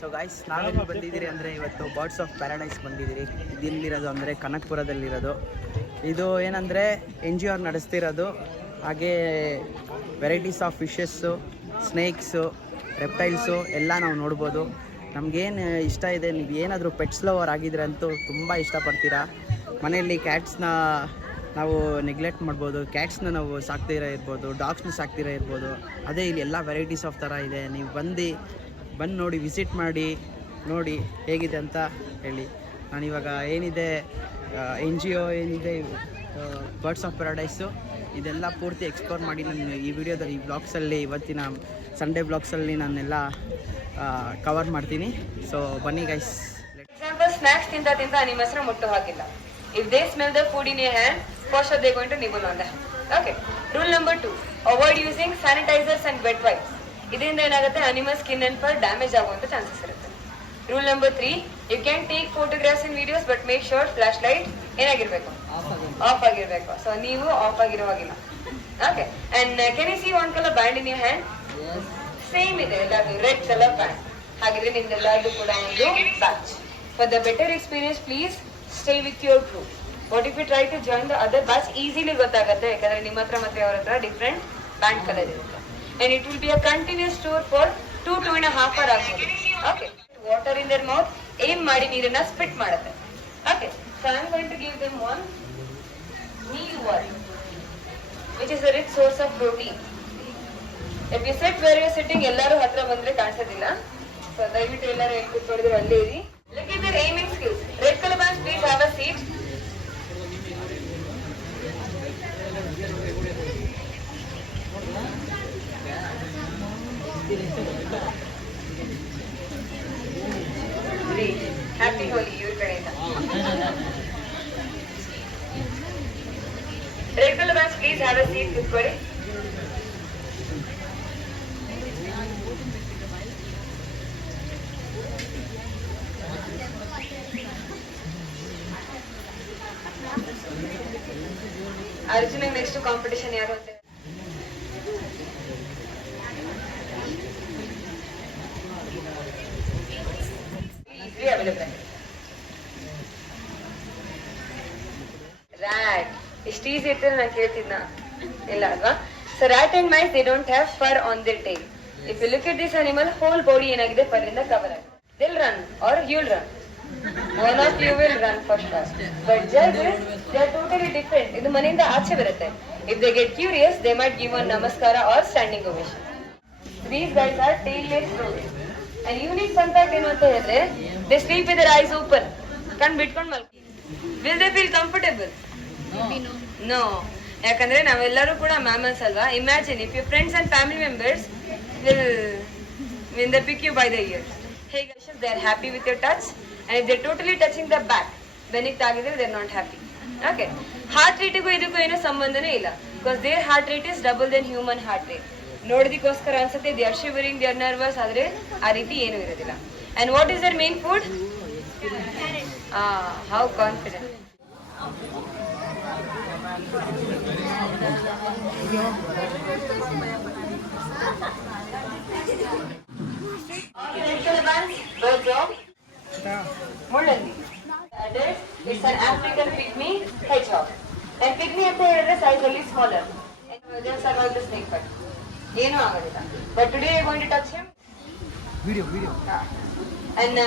So guys, ನಾವೆಲ್ಲಿ ಬಂದಿದ್ದೀರಿ ಅಂದರೆ ಇವತ್ತು ಬರ್ಡ್ಸ್ ಆಫ್ ಪ್ಯಾರಡೈಸ್ ಬಂದಿದ್ದೀರಿ. ಇದಿಲ್ಲಿರೋದು ಅಂದರೆ ಕನಕಪುರದಲ್ಲಿರೋದು. ಇದು ಏನಂದರೆ NGO ಅವ್ರು ನಡೆಸ್ತಿರೋದು. ಹಾಗೇ ವೆರೈಟೀಸ್ ಆಫ್ ಫಿಶಸ್ಸು, ಸ್ನೇಕ್ಸು, ರೆಪ್ಟೈಲ್ಸು ಎಲ್ಲ ನಾವು ನೋಡ್ಬೋದು. ನಮಗೇನು ಇಷ್ಟ ಇದೆ, ನೀವು ಏನಾದರೂ ಪೆಟ್ಸ್ ಲವರ್ ಆಗಿದ್ರೆ ಅಂತೂ ತುಂಬ ಇಷ್ಟಪಡ್ತೀರಾ. ಮನೆಯಲ್ಲಿ ಕ್ಯಾಟ್ಸ್ನ ನಾವು ನೆಗ್ಲೆಕ್ಟ್ ಮಾಡ್ಬೋದು, ಕ್ಯಾಟ್ಸ್ನ ನಾವು ಸಾಕ್ತಿರ ಇರ್ಬೋದು, ಡಾಗ್ಸ್ನ ಸಾಕ್ತಿರ ಇರ್ಬೋದು. ಅದೇ ಇಲ್ಲಿ ಎಲ್ಲ ವೆರೈಟೀಸ್ ಆಫ್ ಥರ ಇದೆ. ನೀವು ಬಂದು ನೋಡಿ, ವಿಸಿಟ್ ಮಾಡಿ ನೋಡಿ ಹೇಗಿದೆ ಅಂತ ಹೇಳಿ. ನಾನಿವಾಗ ಏನಿದೆ NGO ಏನಿದೆ ಬರ್ಡ್ಸ್ ಆಫ್ ಪ್ಯಾರಡೈಸು, ಇದೆಲ್ಲ ಪೂರ್ತಿ ಎಕ್ಸ್ಪ್ಲೋರ್ ಮಾಡಿ ನಾನು ಈ ವಿಡಿಯೋದಲ್ಲಿ, ಈ ಬ್ಲಾಗ್ಸಲ್ಲಿ, ಇವತ್ತಿನ ಸಂಡೇ ಬ್ಲಾಗ್ಸಲ್ಲಿ ನಾನೆಲ್ಲ ಕವರ್ ಮಾಡ್ತೀನಿ. ಸೊ ಬನ್ನಿ ಗೈಸ್. ಎಕ್ಸಾಂಪಲ್, ಸ್ನ್ಯಾಕ್ಸ್ ತಿಂತ ನಿಮ್ಮ ಹೆಸರು ಮುಟ್ಟು ಹಾಕಿಲ್ಲ. If they smell the food in a hand, first they going to nibble on the hand. Okay. Rule number 2, avoid using sanitizers and wet wipes. ಇದರಿಂದ ಏನಾಗುತ್ತೆ, animal skin and fur damage ಆಗುವಂತ chances ಇರುತ್ತೆ. Rule number 3, you can take photographs in videos but make sure flash light ಏನಾಗಿರ್ಬೇಕು, off ಆಗಿರ್ಬೇಕು. So ನೀವು off ಆಗಿರುವಾಗಿಲ್ಲ. Okay. And can you see one colour band in your hand? Same ಇದೆ ಎಲ್ಲಾದು, red colour band. ಹಾಗಿದ್ರೆ ನಿಮ್ದೆಲ್ಲದು ಕೂಡ ಒಂದು batch. For the better experience please stay with your group. What if you try to join the other batch, easily ಗೊತ್ತಾಗುತ್ತೆ, ಯಾಕಂದ್ರೆ ನಿಮ್ಮ ಹತ್ರ ಮತ್ತೆ ಅವ್ರ ಹತ್ರ ಡಿಫ್ರೆಂಟ್ ಬ್ಯಾಂಡ್ ಕಲರ್ ಇರುತ್ತೆ. And it will be a continuous tour for 2.5 hours ಆಗ್ಬೋದು. Okay. Water in their mouth, aim ಮಾಡಿ ನೀರನ್ನ ಸ್ಪಿಟ್ ಮಾಡುತ್ತೆ. Okay. So I am going to give them one mealworm, which is a rich source of protein. If you sit where you are sitting, ಎಲ್ಲರೂ ಹತ್ರ ಬಂದ್ರೆ ಕಾಣಿಸೋದಿಲ್ಲ. So ದಯವಿಟ್ಟು ಎಲ್ಲರೂ ಎಲ್ಲಿ ಕೂತ್ಕೊಂಡಿದ್ರೆ ಅಲ್ಲೇ ಇರಿ. Look at their aiming skills. Red color bands, please have a seat. Happy Holi ಇವ್ರ ಕಡೆಯಿಂದ. Red colour bands please have a seat, ಕೂತ್ಕೊಳ್ಳಿ. ಅರ್ಜುನ ನೆಕ್ಸ್ಟ್ ಕಾಂಪಿಟೇಷನ್ ಯಾರು ಅಂತ rat. ಇಷ್ಟು ಈಸಿ ಇರ್ತದೆ, ನಾನು ಕೇಳ್ತಿದ್ನ ಇಲ್ಲ ಅಲ್ವಾ? So rat and mice, they don't have fur on their tail. If you look at this animal, whole body ಏನಾಗಿದೆ, ಫರ್ ಇಂದ ಕವರ್ ಆಗಿದೆ. They'll run or you'll run. One of you will run for sure. But judges, they are totally different. ಇದು ಮನೆಯಿಂದ ಆಚೆ ಬರುತ್ತೆ. If they get curious, they might give one namaskara or standing ovation. These guys are tailless rodents. And unique fun fact ಏನು ಅಂತ ಹೇಳಿದ್ರೆ, they sleep with their eyes open. ಕಣ್ ಬಿಟ್ಕೊಂಡು ಮಲ್ಕಿ. Will they feel comfortable? No. ಯಾಕಂದ್ರೆ ನಾವೆಲ್ಲರೂ ಕೂಡ mammals ಅಲ್ವಾ? Imagine if your friends and family members will they pick you by the ears. Hey guys, they are happy with your touch, and if they're totally touching the back, ಬೆನ್ನಿಗೆ ತಾಗಿದ್ರೆ they are not happy. Okay. Heart rate ಗೂ ಇದಕ್ಕೂ ಏನೋ ಸಂಬಂಧನೇ ಇಲ್ಲ, because their heart rate is double than human heart rate. ನೋಡೋದಕ್ಕೋಸ್ಕರ ಅನ್ಸುತ್ತೆ they are shivering, they are nervous, ಆದ್ರೆ ಆ ರೀತಿ ಏನೂ ಇರೋದಿಲ್ಲ. And what is their main food? How confident. ಮುಳ್ಳಂದಿ. It's an African pygmy hedgehog. And pygmy ಅಂತ ಹೇಳಿದ್ರೆ size ಅಲ್ಲಿ smaller. They survive the snake bite. ಏನೂ ಆಗೋದಿಲ್ಲ. But today we are going to touch him. Video. And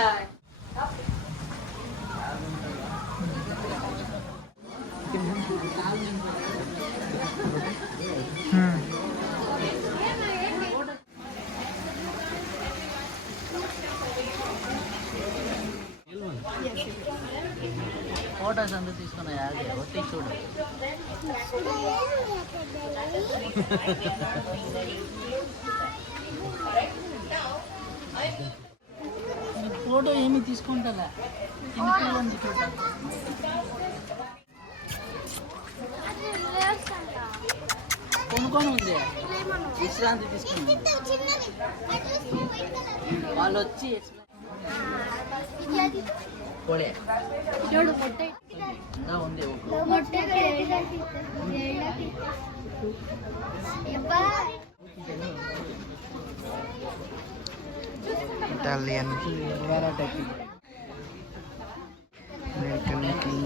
photos అంతా తీసుకున్నా ఒట్టి చూడు. Photo ఏమి తీసుకుంటా కొనుక్కొని ఉంది, విశ్రాంతి తీసుకుని వాళ్ళు వచ్చి ಕೋಳೆ ఉంది Italian, American king.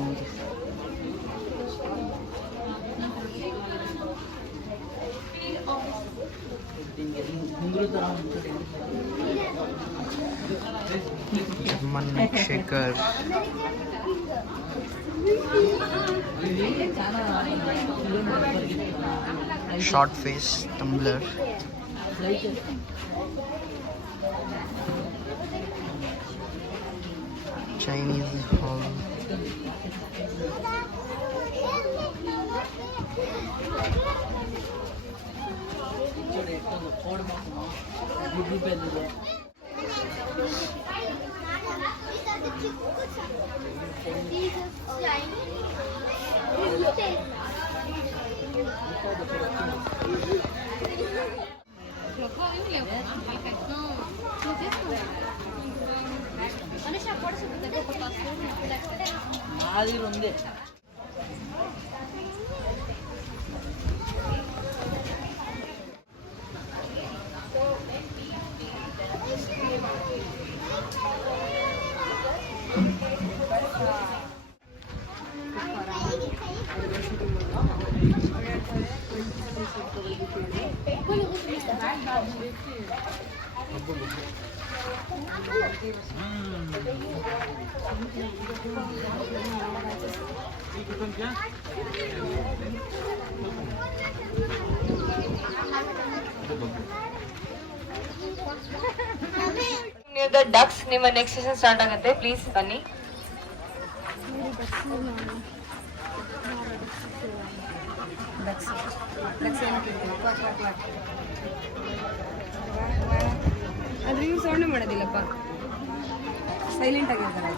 German milkshaker. Short face tumbler. Chinese hall. Near the ducks, ನಿಮ್ಮ ನೆಕ್ಸ್ಟ್ ಸೆಷನ್ ಸ್ಟಾರ್ಟ್ ಆಗುತ್ತೆ. ಪ್ಲೀಸ್ ಬನ್ನಿ. ಆದ್ರೆ ಇವ್ರು ಸೌಂಡ್ ಮಾಡೋದಿಲ್ಲಪ್ಪ, ಸೈಲೆಂಟ್ ಆಗಿರ್ತಾರೆ.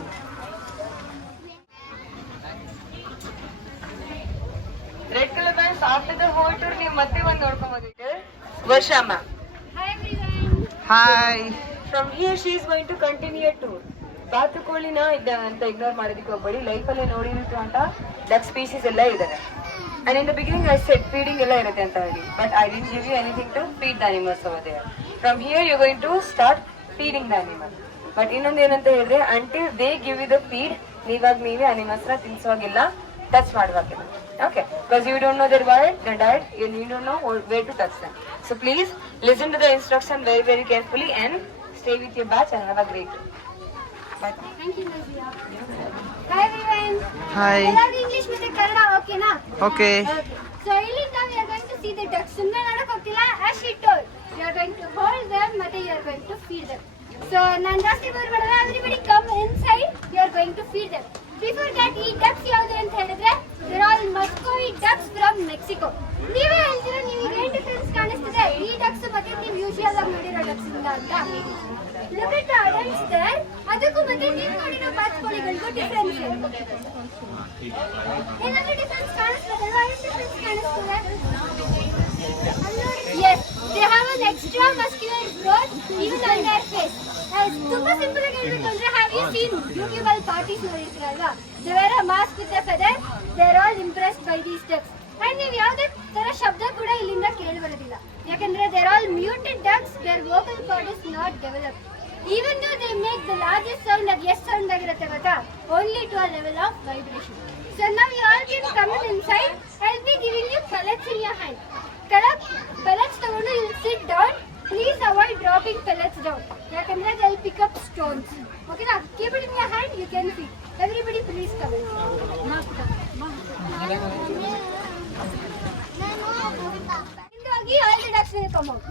Red colour bands after the whole tour ನೀವು ಮತ್ತೆ ಒಂದು ನೋಡ್ಕೊಂಬೋದಿತ್ತು. Varsha ma'am. Hi. From here she is going to continue a tour. ಬಾತುಕೋಳಿನ ಅಂತ ಇಗ್ನೋರ್ ಮಾಡೋದಕ್ಕೆ ಹೋಗ್ಬೇಡಿ. ಲೈಫಲ್ಲೇ ನೋಡಿರುತ್ತೆ ಅಂತ ಡಕ್ ಸ್ಪೀಸೀಸ್ ಎಲ್ಲ ಇದ್ದಾರೆ. And in the beginning I said feeding ಎಲ್ಲ ಇರುತ್ತೆ ಅಂತ ಹೇಳಿ, but I didn't give you anything to feed the animals over there. From here you're going to start feeding the animal. But ಇನ್ನೊಂದು ಏನಂತ ಹೇಳಿದ್ರೆ, until they give you the feed, ನೀವೇ ಅನಿಮಲ್ಸ್ನ ತಿನ್ಸೋವಾಗಿಲ್ಲ, touch ಮಾಡುವಾಗಿಲ್ಲ. Okay, because you don't know their diet, you don't know where to touch them. So please listen to the instruction very very carefully and stay with your batch and have a great day. Bye. Thank you, Nazia. Hi everyone. Hi. ಎಲ್ಲರೂ English ಮತ್ತೆ ಕನ್ನಡ ಓಕೆನಾ? Okay. So ಇಲ್ಲಿಂದ we are going to see the ducks. ಸುಮ್ಮನೆ ನೋಡಕ್ ಹೋಗ್ತಿಲ್ಲ. As she told, you are going to hold them ಮತ್ತೆ you are going to feed them. So ನಾನು ಜಾಸ್ತಿ ಬೋರ್ ಮಾಡಲ್ಲ. Everybody come inside. You are going to feed them. Before that, ಈ ducks ಯಾವುದು ಅಂತ ಹೇಳಿದ್ರೆ they are all Muscovy ducks from Mexico. ನೀವೇ ಹೇಳ್ತೀರಾ, ನಿಮಗೆ ಏನು ಡಿಫರೆನ್ಸ್ ಕಾಣಿಸ್ತಿದೆ ಈ ಡಕ್ಸ್ ಮತ್ತೆ ನೀವು ಯೂಶುವಲ್ ಆಗಿ ನೋಡಿರೋ ಡಕ್ಸ್ ಇಂದ ಅಂತ? Look at the adults there. ಅದಕ್ಕೂ ಮತ್ತೆ ನೀವು ನೋಡಿರೋ ಬಾತುಕೋಳಿಗಳಿಗೂ ಡಿಫರೆನ್ಸ್ ಏನಾದ್ರೂ ಡಿಫರೆನ್ಸ್ ಕಾಣಿಸ್ತದಲ್ವಾ? ಏನು ಡಿಫರೆನ್ಸ್ ಕಾಣಿಸ್ತದೆ? Yes, they have an extra muscular growth even on their face. ತುಂಬಾ ಸಿಂಪಲ್ ಆಗಿ ಹೇಳ್ಬೇಕು ಅಂದ್ರೆ, have you seen YouTube ಅಲ್ಲಿ parties ನೋಡಿರ್ತೀರಲ್ವಾ? They wear a mask with a feather. They are all impressed by these ducks. And ನೀವು ಯಾವುದೇ ತರ ಶಬ್ದ ಕೂಡ ಇಲ್ಲಿಂದ ಕೇಳಿ ಬರೋದಿಲ್ಲ, ಯಾಕಂದ್ರೆ they are all muted ducks. Their vocal cord is not developed. Even though they make the largest sound, ಅದು ಎಷ್ಟು ಸೌಂಡ್ ಆಗಿರುತ್ತೆ ಗೊತ್ತಾ? Only to a level of vibration. So now you all can come inside. I'll be giving you pellets in your hand. Pellets ತಗೊಂಡು you will sit down. Please avoid dropping pellets down, ಯಾಕಂದ್ರೆ they'll pick up stones. Okay na? Keep it in your hand. You can see. Everybody please come in. Hogi, all the ducks will come out.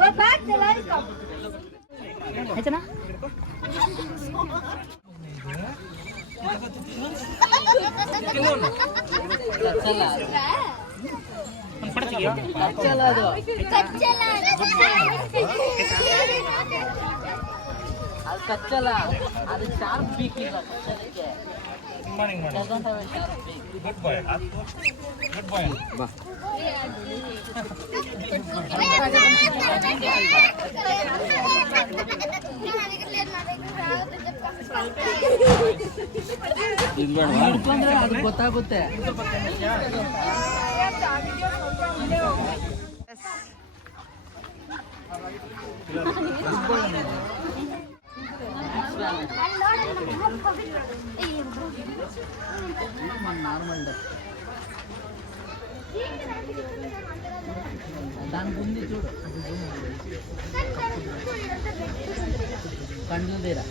Go back, they'll all come. ಆಯ್ತನಾ? ಕಚ್ಚಲ ಅದು sharp beak ಇಲ್ಲ ಕಚ್ಚಲಕ್ಕೆ. Good ಬಾಯ್ ಬಾ. ಅದು ಗೊತ್ತಾಗುತ್ತೆ. Normal దాని ముందు చూడు కండ్లు తీరా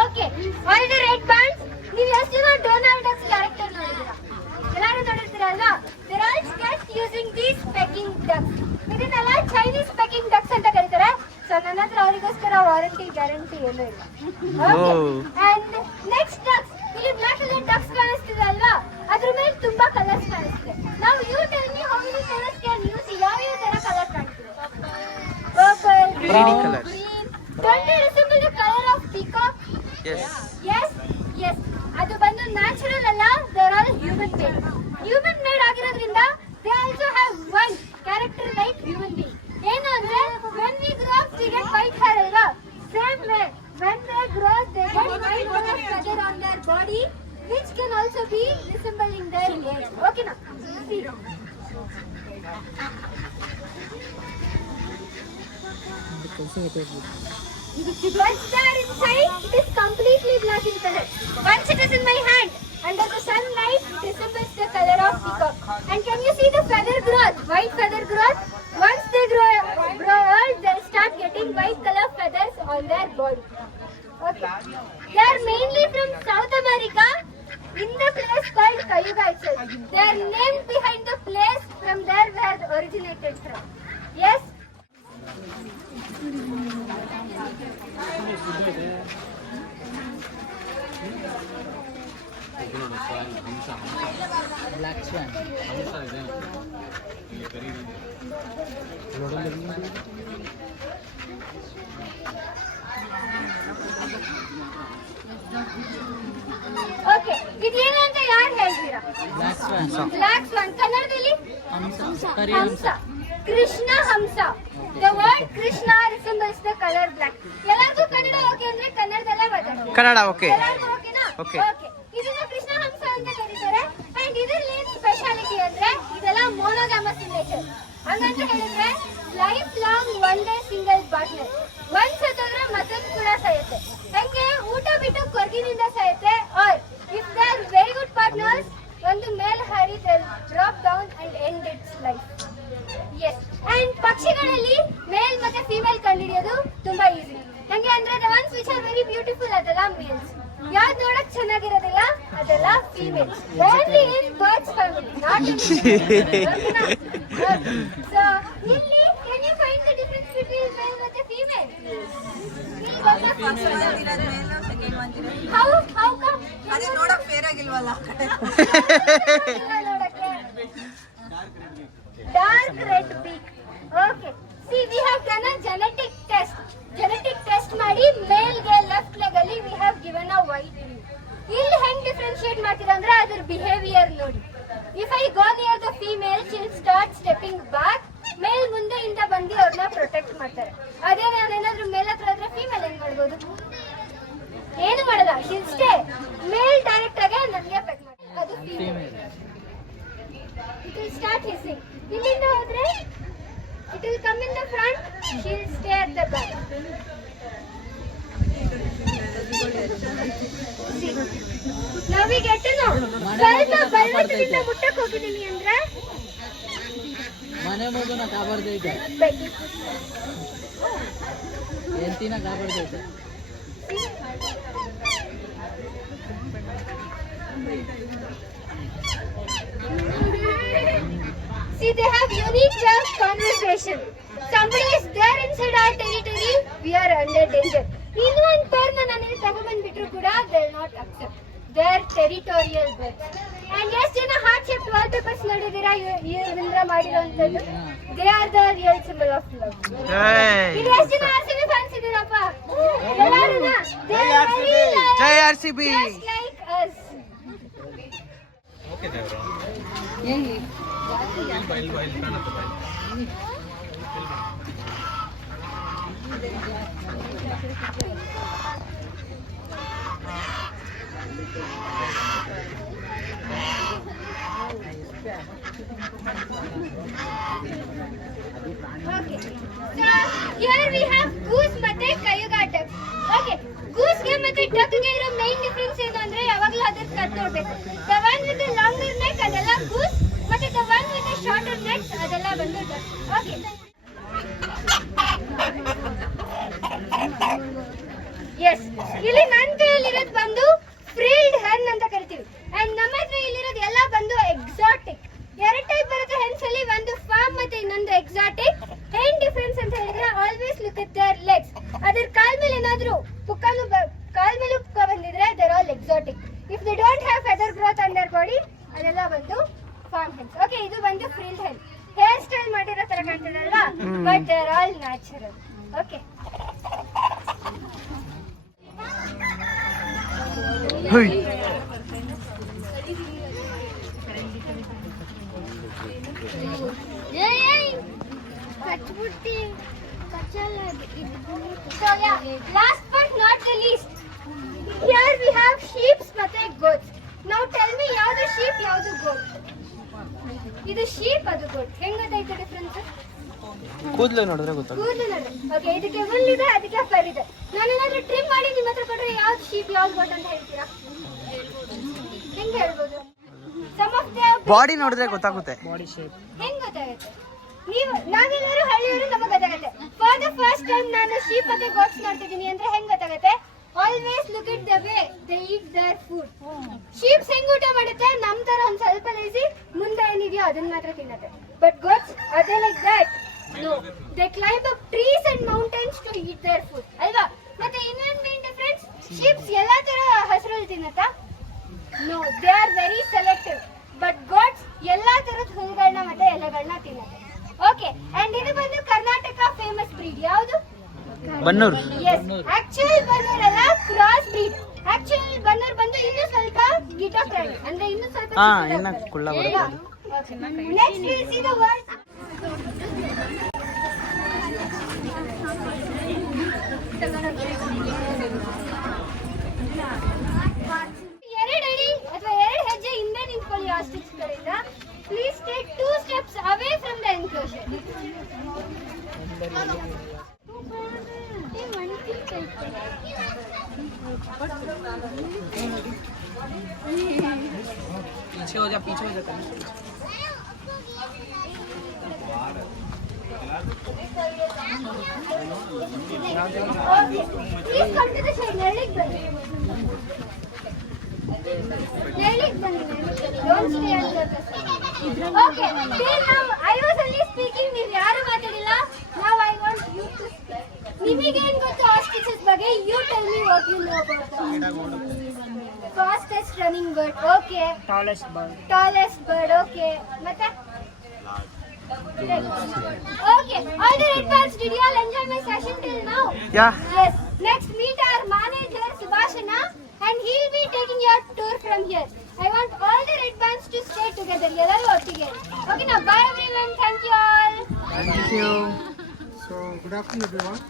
okay all the red bands ನೀವು ಎಷ್ಟು ಜನ ಡೊನಾಲ್ಡ್ ಡಕ್ಸ್ ಕ್ಯಾರೆಕ್ಟರ್ ನೋಡಿದ್ದೀರಾ? ಎಲ್ಲರೂ ನೋಡಿರ್ತೀರಲ್ವಾ? There are sketch using these Peking ducks. ಇದನ್ನೆಲ್ಲ ಚೈನೀಸ್ ಪೆಕಿಂಗ್ ಡಕ್ಸ್ ಅಂತ ಕರೀತಾರೆ. ಸೊ ನನ್ನ ಹತ್ರ ಅವರಿಗೋಸ್ಕರ ವಾರಂಟಿ ಗ್ಯಾರಂಟಿ ಏನೂ ಇಲ್ಲ. ಅಂಡ್ ನೆಕ್ಸ್ಟ್ ಡಕ್ಸ್, ಇಲ್ಲಿ ಬ್ಲಾಕ್ ಕಲರ್ ಡಕ್ಸ್ ಕಾಣಿಸ್ತಿದೆ ಅಲ್ವಾ? ಅದ್ರ ಮೇಲೆ ತುಂಬಾ ಕಲರ್ಸ್ ಕಾಣಿಸ್ತಿದೆ. ನಾವು you tell me how many colours can you see? ಯಾವ ತರ ಕಲರ್ ಕಾಣಿಸ್ತಿದೆ? Purple, Green, green. Don't they resemble the color of peacock? Yes, yes. ಅದು ಬಂದು ನ್ಯಾಚುರಲ್ ಅಲ್ಲ, they are all human made. Human made ಆಗಿರೋದ್ರಿಂದ they also have one character like human being. ಏನು ಅಂದ್ರೆ when we grow up we get white hair ಅಲ್ವಾ? Same way when they grow they get white color feather on their body which can also be resembling their age. Okay na? See. Once they are inside, it is completely black in color. Once it is in my hand, under the sunlight, it resembles the color of peacock. And can you see the feather growth? White feather growth. Once they grow old, they start getting white color feathers on their body. Okay. They are mainly from South America, in the place called Cayuga itself. They are named behind the place from there where they originated from. Yes. Black swan okay, ಇದೇನು ಅಂತ ಯಾರು ಹೇಳ್ತೀರಾ? Black ಸ್ವಾನ್ block ಸ್ವಾನ್ ಕನ್ನಡದಲ್ಲಿ ಹಂಸ ಕರಿ ಹಂಸ. ಕೃಷ್ಣ ಹಂಸ. The word Krishna resembles the color black. ಎಲ್ಲರಿಗೂ Kannada okay ಅಂದ್ರೆ ಕನ್ನಡದಲ್ಲೇ ಮಾತಾಡೋದು. Kannada okay. ಎಲ್ಲರಿಗೂ ಓಕೆನಾ? Okay. ಓಕೆ. ಇದನ್ನ ಕೃಷ್ಣ ಹಂಸ ಅಂತ ಕರೀತಾರೆ. ಅಂಡ್ ಇದರಲ್ಲಿ ಏನು ಸ್ಪೆಷಾಲಿಟಿ ಅಂದ್ರೆ ಇದೆಲ್ಲ ಮೋನೋಗಾಮಸ್ ಇನ್ ನೇಚರ್. ಹಂಗಂತ ಹೇಳಿದ್ರೆ life long one day single partner. ಒಂದ್ ಸತ್ತೋದ್ರೆ ಮತ್ತೊಂದು ಕೂಡ ಸಾಯುತ್ತೆ. ಹಂಗೆ ಊಟ ಬಿಟ್ಟು ಕೊರ್ಗಿನಿಂದ ಸಾಯುತ್ತೆ. Or if they are very good partners, ಒಂದು ಮೇಲ್ ಹಾರಿ drop down and end its life. Yes. And ಪಕ್ಷಿಗಳಲ್ಲಿ ಮೇಲ್ ಮತ್ತೆ ಫೀಮೇಲ್ ಕಂಡುಹಿಡಿಯೋದು ತುಂಬಾ ಈಸಿ. ಹಂಗೆ ಅಂದ್ರೆ the ones which are very beautiful ಅದೆಲ್ಲ ಮೇಲ್ಸ್. ಯಾವ್ದು ನೋಡಕ್ ಚೆನ್ನಾಗಿರೋದಿಲ್ಲ ಅದೆಲ್ಲ females. Only in birds family, not in so ಇಲ್ಲಿ can you find the difference between ಮೇಲ್ ಮತ್ತೆ ಫೀಮೇಲ್? How come? ಅದೇ ನೋಡಕ್ fair ಆಗಿಲ್ವಲ್ಲ. Dark red beak. Okay. See, we have done a genetic test. Genetic test ಮಾಡಿ ಮೇಲ್ ಗೆ left leg ಅಲ್ಲಿ we have given a white wing. ಇಲ್ಲಿ ಹೆಂಗ್ differentiate ಮಾಡ್ತೀರಾ ಅಂದ್ರೆ ಅದರ ಬಿಹೇವಿಯರ್ ನೋಡಿ. If I go near the female, she will start stepping back. ಮೇಲ್ ಮುಂದೆಯಿಂದ ಬಂದು ಅವ್ರನ್ನ ಪ್ರೊಟೆಕ್ಟ್ ಮಾಡ್ತಾರೆ. ಅದೇ ನಾನು ಏನಾದ್ರೂ ಮೇಲ್ ಹತ್ರ ಇದ್ರೆ ಫೀಮೇಲ್ ಏನ್ ಮಾಡ್ಬೋದು? ಏನು ಮಾಡಲ್ಲ. she will stay. Male direct ಆಗಿ ನನಗೆ ಪೆಕ್ ಮಾಡ್ತಾರೆ. ಅದು female. It will start hissing. ಇಲ್ಲಿಂದ ಹೋದ್ರೆ it will come in the front, she will stay at the back. See. Now we get to know. ಸ್ವಲ್ಪ ಬಲದಿಂದ ಮುಟ್ಟಕ್ಕೆ ಹೋಗಿದ್ದೀನಿ ಅಂದ್ರೆ ಮನೆ ಮಗುನ ಕಾಪಾಡ್ತೈತೆ, ಬೆಕ್ಕು. ಹೆಂಡತಿನ ಕಾಪಾಡ್ತೈತೆ. See, they have unique way of conversation. Somebody is there inside our territory, we are under danger. ಇನ್ನೊಂದು ಪೇರ್ನ ನನಗೆ ತಗೊಂಡ್ಬಂದ್ಬಿಟ್ರು ಕೂಡ they will not accept. They are territorial birds. And ಎಷ್ಟು ಜನ ಹಾರ್ಟ್ ಶೇಪ್ ವಾಲ್ ಪೇಪರ್ಸ್ ನೋಡಿದ್ದೀರಾ ಇವರಿಂದ ಮಾಡಿರೋಂಥದ್ದು? They are the real symbol of love. ಇದು ಎಷ್ಟು ಜನ RCB ಫ್ಯಾನ್ಸ್ ಇದ್ದೀರಪ್ಪ? ಎಲ್ಲಾರುನಾ? They are very loyal, ಜೈ RCB. just like us. Okay ದೇವ್ರು. Okay. So here we have goose ಮತ್ತೆ ಕೈಯುಗ duck. Okay. Goose ಗೆ ಮತ್ತೆ duck ಗೆ ಇರೋ main difference ಏನು ಅಂದ್ರೆ ಯಾವಾಗಲೂ ಅದರ ಕತ್ ನೋಡ್ಬೇಕು. The one with the longer neck ಅದೆಲ್ಲ goose ಮತ್ತೆ the one with the shorter neck ಅದೆಲ್ಲ ಬಂದು duck. Okay. Yes. ಇಲ್ಲಿ ನನ್ನ ಕೈಯಲ್ಲಿರೋದು ಬಂದು frilled hen ಅಂತ ಕರಿತೀವಿ. And ನಮ್ಮ ಹತ್ರ ಇಲ್ಲಿರೋದು ಎಲ್ಲ ಬಂದು exotic. ಎರಡು ಟೈಪ್ ಬರುತ್ತೆ ಹೆನ್ಸ್ ಅಲ್ಲಿ, ಒಂದು ಫಾರ್ಮ್ ಮತ್ತೆ ಇನ್ನೊಂದು ಎಕ್ಸಾಟಿಕ್. ಏನ್ ಡಿಫರೆನ್ಸ್ ಅಂತ ಹೇಳಿದ್ರೆ always look at their legs. ಅದರ ಕಾಲ್ ಮೇಲೆ ಏನಾದ್ರೂ ಕಾಲ್ ಮೇಲೆ ಪುಕ್ಕ ಬಂದಿದ್ರೆ they're all exotic. If they don't have feather growth on their body ಅದೆಲ್ಲ ಬಂದು ಫಾರ್ಮ್ ಹೆನ್ಸ್. ಓಕೆ, ಇದು ಬಂದು ಫ್ರಿಲ್ಡ್ ಹೆನ್. ಹೇರ್ ಸ್ಟೈಲ್ ಮಾಡಿರೋ ತರ ಕಾಣ್ತದೆ ಅಲ್ವಾ, but they're all natural. Okay, so yeah, last but not the least, here we have sheep ಮತ್ತೆ goats. Now tell me, ಯಾವುದು sheep ಯಾವುದು goat? ಇದು sheep, ಅದು goat. ಹೆಂಗ್ ಗೊತ್ತಾಯ್ತು ಡಿಫರೆನ್ಸ್? ಕೂದಲು ನೋಡಿದ್ರೆ ಗೊತ್ತಾಗುತ್ತೆ. ಕೂದಲು ನೋಡಿ. ಓಕೆ, ಇದಕ್ಕೆ ಹುಲ್ ಇದೆ, ಅದಕ್ಕೆ ಫರ್ ಇದೆ. ನಾನು ಏನಾದ್ರೂ ಟ್ರಿಮ್ ಮಾಡಿ ನಿಮ್ಮ ಹತ್ರ ಕೊಟ್ರೆ ಯಾವ್ದು sheep ಯಾವ್ದು goat ಅಂತ ಹೇಳ್ತೀರಾ? ಹೆಂಗ್ ಹೇಳ್ಬೋದು? Some of the ಬಾಡಿ ನೋಡಿದ್ರೆ ಗೊತ್ತಾಗುತ್ತೆ. ಹೆಂಗ್ ಗೊತ್ತಾಗುತ್ತೆ? ನಾವೆಲ್ಲರೂ ಹಳ್ಳಿಯವರು ನಮಗೆ ಗೊತ್ತಾಗುತ್ತೆ. ಫಾರ್ ದ ಫಸ್ಟ್ ಟೈಮ್ ನಾನು ಶೀಪ್ ಮತ್ತೆ ಗೋಟ್ಸ್ ನೋಡ್ತಿದ್ದೀನಿ ಅಂದ್ರೆ ಹೆಂಗ್ ಗೊತ್ತಾಗುತ್ತೆ? Always look it the way they eat their food. Sheeps ಹೆಂಗ್ ಊಟ ಮಾಡುತ್ತೆ? ನಮ್ ತರ ಒಂದ್ ಸ್ವಲ್ಪ ಲೇಸಿ, ಮುಂದೆ ಏನಿದೆಯೋ ಅದನ್ನ ಮಾತ್ರ ತಿನ್ನತ್ತೆ. ಬಟ್ ಗೋಟ್ಸ್ ಅದೇ like that no, they climb up trees and mountains to eat their food ಅಲ್ವಾ? ಮತ್ತೆ ಇನ್ನೊಂದು ಮೇನ್ ಡಿಫರೆನ್ಸ್, ಶೀಪ್ಸ್ ಎಲ್ಲಾ ತರ ಹಸಿರಲ್ಲಿ ತಿನ್ನತ್ತಾ? No, they are very selective. But goats ಎಲ್ಲಾ ತರದ ಹುಲ್ಲುಗಳನ್ನ ಮತ್ತೆ ಎಲೆಗಳನ್ನ ತಿನ್ನತ್ತೆ. ಓಕೆ, ಅಂಡ್ ಇದು ಬಂದು ಕರ್ನಾಟಕ ಫೇಮಸ್ ಬ್ರೀಡ್ ಯಾವುದು? ಬನ್ನೂರು. Yes, actual ಬನ್ನೂರ್ ಅಲ್ಲ, ಕ್ರಾಸ್ ಬ್ರೀಡ್. actual ಬನ್ನೂರ್ ಬಂದು ಇನ್ನೂ ಸ್ವಲ್ಪ ಗಿಟ ಪ್ರಾಣಿ, ಅಂದ್ರೆ ಇನ್ನೂ ಸ್ವಲ್ಪ ಇನ್ನ ಕುಳ್ಳ ಬರುತ್ತೆ. Next will see the word. ಎರಡು ಅಡಿ ಅಥವಾ ಎರಡು ಹೆಜ್ಜೆ ಹಿಂದೆ ನಿಂತ್ಕೊಳ್ಳಿ ಆಸ್ಟ್ರಿಚ್ ಕಡೆಯಿಂದ. Please take 2 steps away from the enclosure. पीछे हो जा Okay. Please come to the side. ನೆರಳಿಗೆ ಬನ್ನಿ. Don't stay on the Okay. Till now I was only speaking. ನೀವು ಯಾರು ಮಾತಾಡಿಲ್ಲ. Now I want you to speak. ನಿಮಗೆ ಏನು ಗೊತ್ತು ಆಸ್ಟ್ರಿಚಸ್ ಬಗ್ಗೆ? You tell me what you know about them. Fastest running bird. Okay. tallest bird. Tallest bird. Okay. ಮತ್ತೆ? Okay. All the red bands, did you all enjoy my session till now? Yeah. Yes. Next meet our manager Subhashana, and he'll be taking your tour from here. I want all the red bands to stay together. ಎಲ್ಲರೂ ಒಟ್ಟಿಗೆ. Okay, now bye everyone. Thank you all. Thank you. So, good afternoon everyone.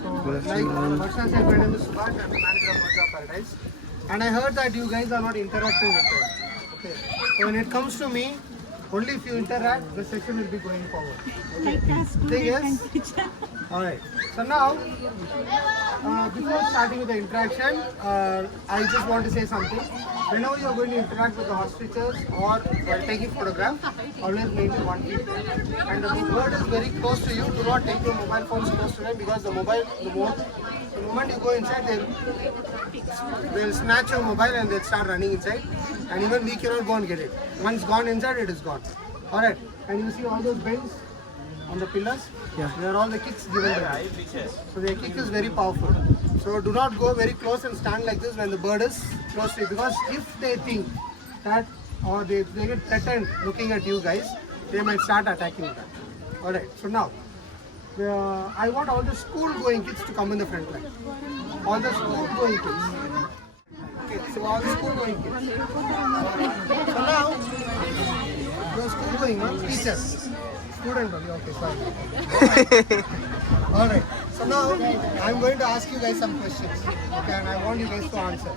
So, like Varsha said, my name is Subhash. I'm the manager of Varsha Paradise. And I heard that you guys are not interacting with us. Okay. So, when it comes to me, only if you interact, the session will be going forward. Okay. Say yes? Alright. So now, before starting with the interaction, I just want to say something. Whenever you are going to interact with the ostriches or while taking photograph, always maintain one thing. And if the bird is very close to you, do not take your mobile phones close to them, because the moment you go inside, they'll snatch your mobile and they'll start running inside. And even we cannot go and get it. Once gone inside, it is gone. Alright. And you see all those bends on the pillars? Yeah. They are all the kicks given by them. So their kick is very powerful. So do not go very close and stand like this when the bird is close to you, because if they think that, or they get threatened looking at you guys, they might start attacking you. Alright, so now I want all the school going kids to come in the front line. All the school going kids. Okay, so all the school going kids. So now You're school going, no? Teacher. Student only. Okay, fine. All right. So now I'm going to ask you guys some questions. Okay, and I want you guys to answer.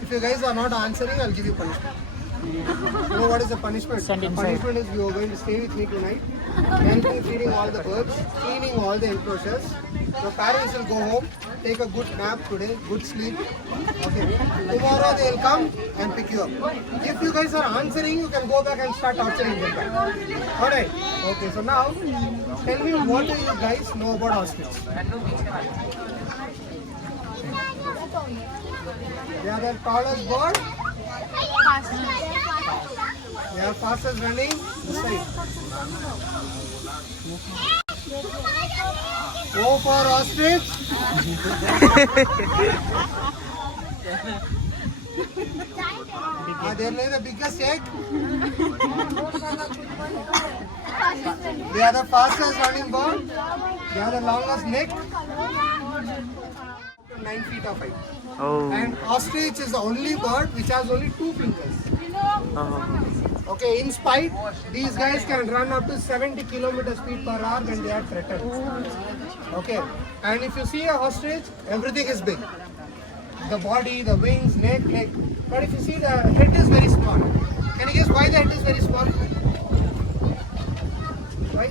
If you guys are not answering, I'll give you punishment. You know what is the punishment? The punishment is you are going to stay with me tonight, help me feeding all the birds, cleaning all the enclosures. Your parents will go home, take a good nap today, good sleep. Okay. Tomorrow they will come and pick you up. If you guys are answering, you can go back and start torturing them back. Alright. Okay, so now tell me, what do you guys know about ostrich? They are the tallest bird. They are fastest running. Side. Go for ostrich. They lay the biggest egg. They are the fastest running bird. They are the longest neck. 9 feet of height. Oh. And ostrich is the only bird which has only 2 fingers. Okay, in spite, these guys can run up to 70 kilometers speed per hour when they are threatened. Okay, and if you see a ostrich, everything is big. The body, the wings, neck, leg. But if you see, the head is very small. Can you guess why the head is very small? Why?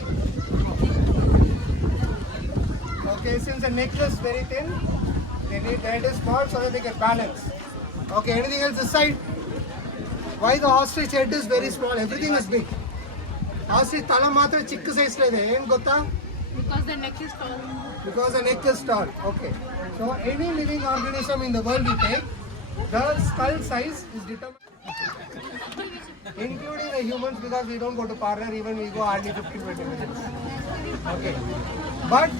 Okay, since the neck is very thin, they need the head is small so that they can balance. Okay, anything else this side? Why the ostrich head is very small? Everything is big. Ostrich tala matra chikka size la ide. Em gotta? Because the neck is tall. Because the neck is tall. Okay. So any living organism in the world we take, the skull size is determined, including the humans, because we don't go to parlor, even we go hardly 15-20 minutes. Okay. But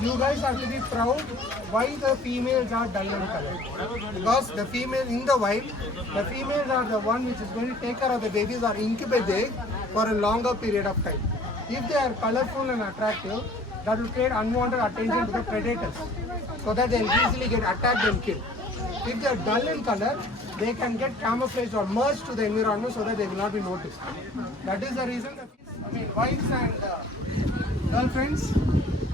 you guys have to be proud why the females are dull in color. Because the female in the wild, the females are the one which is going to take care of the babies or incubate the egg for a longer period of time. If they are colorful and attractive, that will create unwanted attention to the predators, so that they will easily get attacked and killed. If they are dull in color, they can get camouflaged or merged to the environment so that they will not be noticed. That is the reason that wives and girlfriends,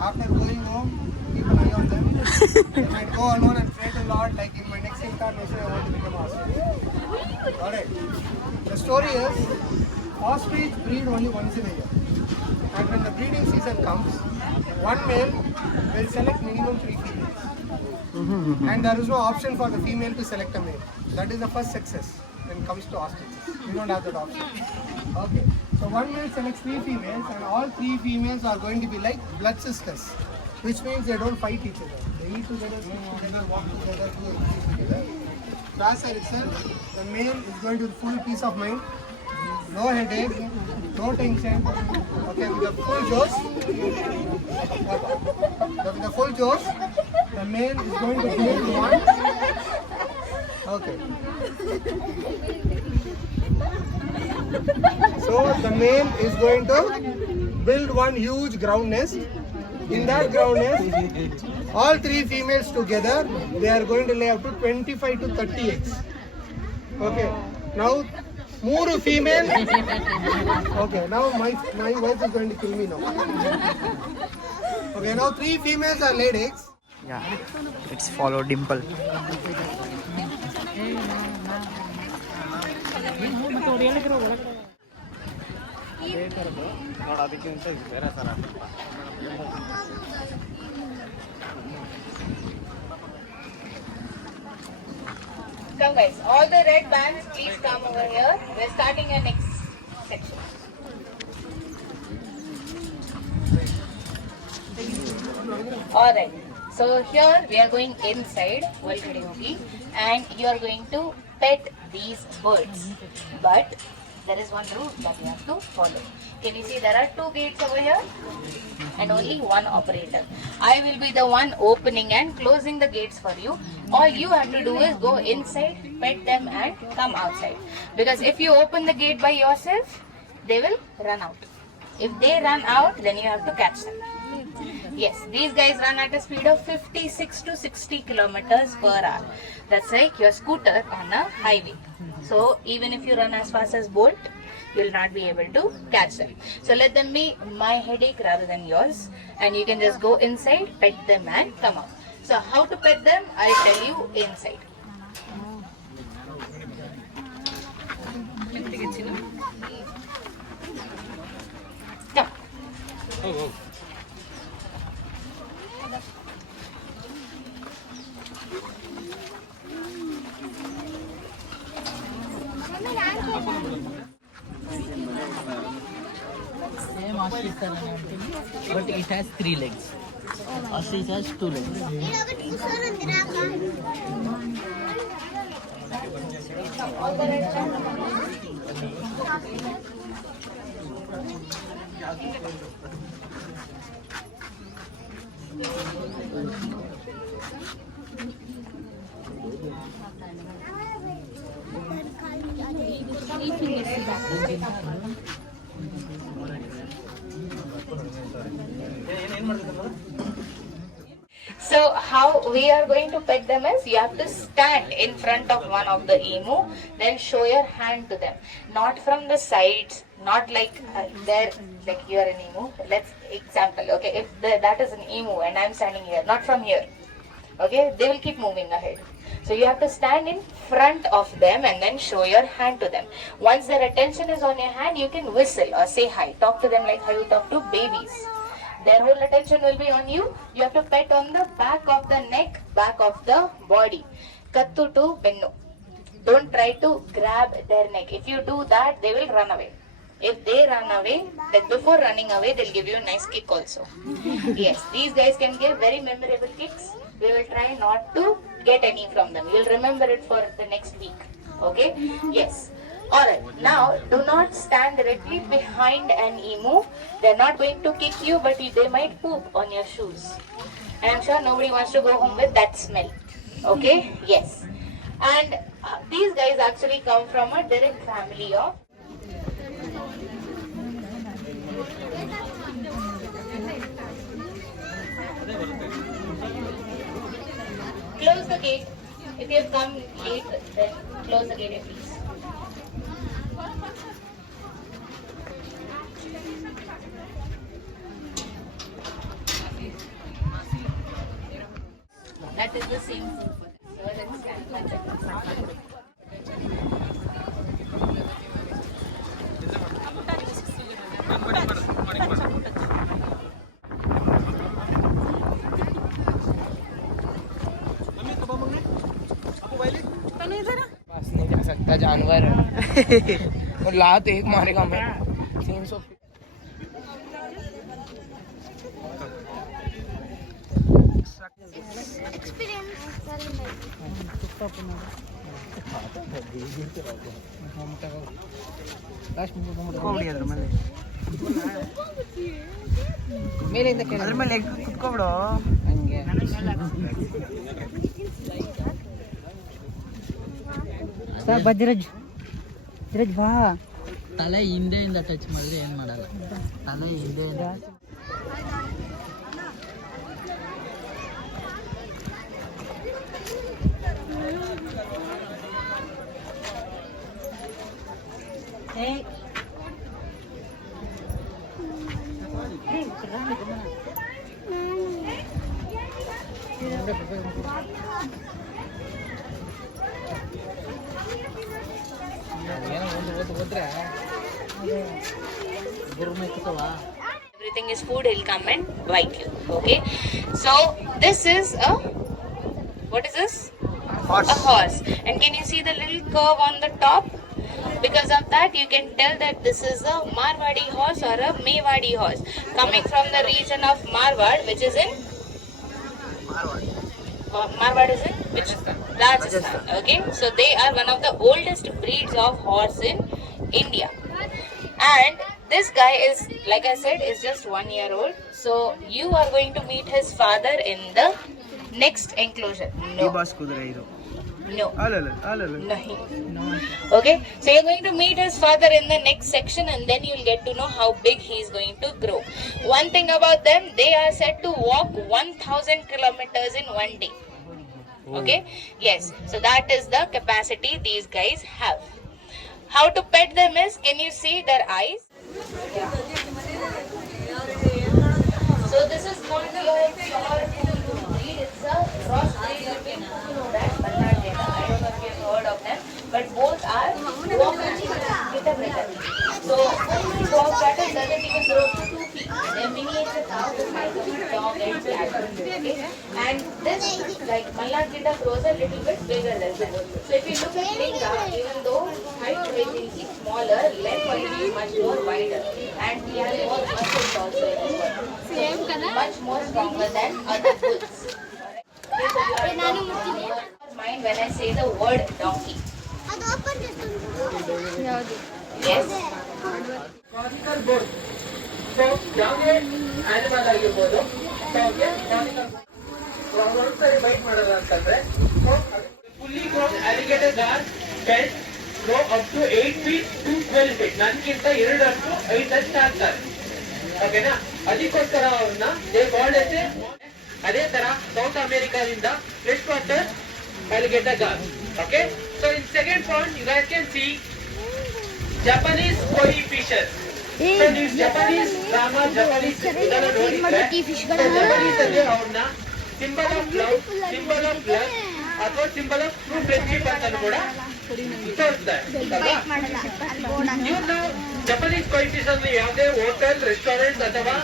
after going home, keep an eye on them. They might go alone and pray to Lord, like in my next incarnation, I want to become ostrich. Alright. The story is, ostrich breed only once in a year. And when the breeding season comes, one male will select minimum 3 females. And there is no option for the female to select a male. That is the first success when it comes to ostriches. We don't have that option. Okay. So one male selects 3 females, and all 3 females are going to be like blood sisters, which means they don't fight each other. They eat together, sleep together, walk together, do everything together. Rasa itself, the male is going to full peace of mind, no headache, no tension. Okay, with the full josh. With the full josh, the male is going to build one. Okay. So the male is going to build one huge ground nest. In that ground nest, all 3 females together, they are going to lay up to 25 to 30 eggs. Okay. Now, 3 female. Okay. Now my wife is going to kill me now. Okay. Now 3 females are laid eggs. Yeah, let's follow Dimple. Come guys, all the red bands, please come over here. We're starting our next section. Alright, so here we are going inside, and you are going to pet these birds. But there is one rule that you have to follow. Can you see there are 2 gates over here and only 1 operator. I will be the one opening and closing the gates for you. All you have to do is go inside, pet them and come outside. Because if you open the gate by yourself, they will run out. If they run out, then you have to catch them. Yes, these guys run at a speed of 56 to 60 kilometers per hour. That's like your scooter on a highway. So even if you run as fast as Bolt, you'll not be able to catch them. So let them be my headache rather than yours, and you can just go inside, pet them and come out. So how to pet them, I'll tell you inside. Come. Same ostrich but it has 3 legs. Ostrich has 2 legs. So how we are going to pet them is you have to stand in front of one of the emu, then show your hand to them, not from the sides, not like there, like you are an emu. Let's example, okay, if that is an emu and I'm standing here, not from here, okay, they will keep moving ahead. So you have to stand in front of them and then show your hand to them. Once their attention is on your hand, you can whistle or say hi, talk to them like how you talk to babies. Their whole attention will be on you. You have to pet on the back of the neck, back of the body. Kattu to bennu. Don't try to grab their neck. If you do that, they will run away. If they run away, then before running away, they'll give you a nice kick also. Yes, these guys can give very memorable kicks. We will try not to get any from them. You'll remember it for the next week. Okay? Yes. Alright, now do not stand directly behind an emu. They're not going to kick you, but they might poop on your shoes. And I'm sure nobody wants to go home with that smell. Okay? Yes. And these guys actually come from a direct family of close the gate. If you have come late, then close the gate, please. That is the same food for them. So let's stand. पास नहीं जा सकता जानवर है और लात एक मारेगा मैं 300 ಮೇಲಿಂದ ಅದ್ರ ಮೇಲೆ ಕುತ್ಕೊಬಿಡು ಹಂಗೆ ಬಜ್ರಜ್ ಧೀರಜ್ ಬಾ ತಲೆ ಹಿಂದೆಯಿಂದ ಟಚ್ ಮಾಡಿದ್ರೆ ಏನು ಮಾಡಲ್ಲ ತಲೆ ಹಿಂದೆಯಿಂದ Everything is food, he'll come and bite you. Okay, so this is a, what is this? A horse. And can you see the little curve on the top? Because of that you can tell that this is a Marwadi horse or a Mewadi horse coming from the region of Marwad, which is in Marwad is in which? Rajasthan. Okay, so they are one of the oldest breeds of horse in India. And this guy is, like I said, is just 1 year old. So you are going to meet his father in the next enclosure. No. No. No. Okay, so you're going to meet his father in the next section, and then you'll get to know how big he's going to grow. One thing about them, they are said to walk 1,000 kilometers in 1 day. Okay, yes, so that is the capacity these guys have. How to pet them is, can you see their eyes? So this is going to be your pure breed. It's a cross breed between that Malnad. I don't know if you've heard of them, but both are dwarf brother. So dwarf brother doesn't even grow to 2 feet. They're miniature cows the size of a dog and cat. Okay? And this, like Malnad grows a little bit bigger than that. So if you look at Linga, even though height-wise is smaller, length-wise is much more wider, and he has more muscles also in his body. Much more stronger than other bulls. Mind when I say the word donkey. Yes. Chronicle board. So ಯಾವುದೇ animal ಆಗಿರ್ಬೋದು, so ಅವ್ರಿಗೆ ಒಂದ್ಸರಿ bite ಮಾಡೋದು ಅಂತಂದ್ರೆ fully grown alligator gar can grow up to 8 feet to 12 feet. ನನಗಿಂತ 2 ಅಷ್ಟು 5 ಅಷ್ಟು ಆಗ್ತಾರೆ. ಓಕೆನಾ? ಅದಕ್ಕೋಸ್ಕರ ಅವ್ರನ್ನ ಅದೇ ತರ ಸೌತ್ ಅಮೆರಿಕಾದಿಂದ fresh water alligator gar. Okay, so in second point you guys can see Japanese koi fishes. So these Japanese drama, Japanese Japanese ಅಲ್ಲಿ ಅವ್ರನ್ನ symbol of love ಅಥವಾ symbol of true friendship ಅಂತ ಕೂಡ ತೋರಿಸ್ತಾರೆ. ಇವ್ರನ್ನ ಜಪಾನೀಸ್ koi fish ಅಲ್ಲಿ ಯಾವುದೇ hotel, restaurant ಅಥವಾ